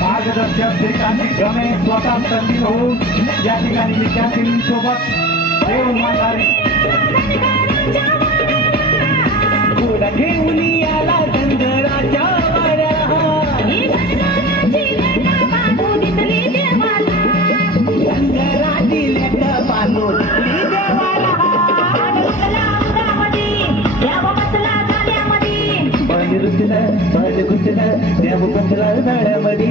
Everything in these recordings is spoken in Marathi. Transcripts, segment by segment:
मार्गदर्शक श्रीकांत गमे स्वतः संधी होऊन या ठिकाणी विद्यार्थ्यांसोबत देव मांडणारे घेऊन याला चंद्राच्या देव बसला झाडामध्ये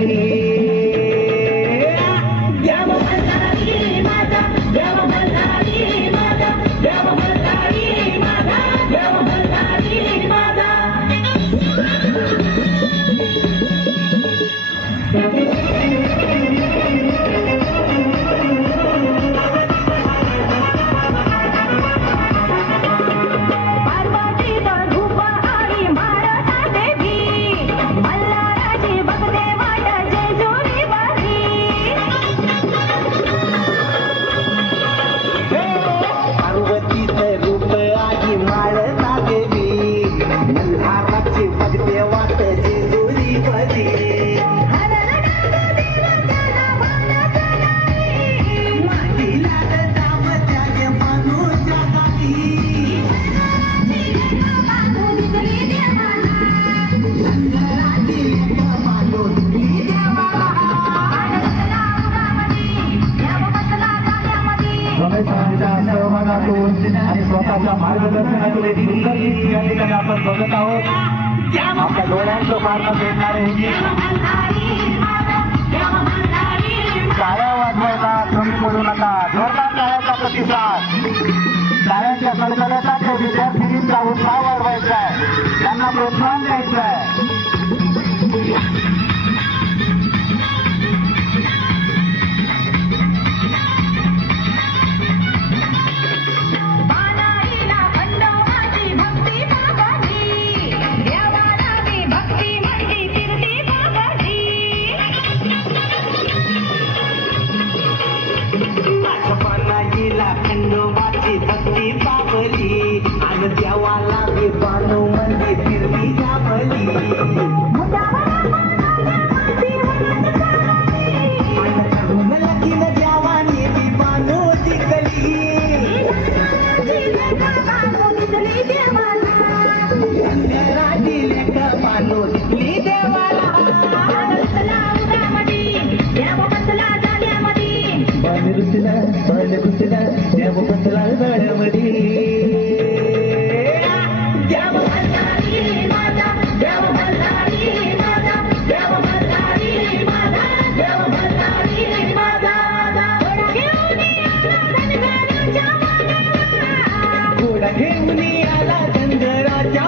आणि स्वतःच्या मार्गदर्शनातून एक सुंदर गीत या ठिकाणी आपण बघत आहोत. आपल्या डोळ्यांचं मार्ग भेटणारे टाळ्या वाजवायला कमी पडू नका. जोरदार टाळ्याचा प्रतिसाद. टाळ्यांच्या कडकडाटात विद्यार्थिनींचा उत्साह वाढवायचा आहे. त्यांना प्रोत्साहन द्यायचं आहे. खंडोबाची भक्ती पावली आणि देवाला बानू मंदी फिरली जावली लगीन देवानी ती बानू जिंकली राजी लेख बानू जिंकली देवाला देव बसला झाडामध्ये घोडा घेऊन आला चंद्राच्या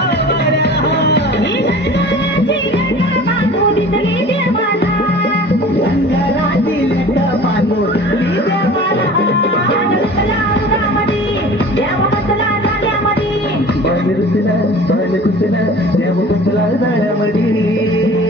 देव बसला झाडामध्ये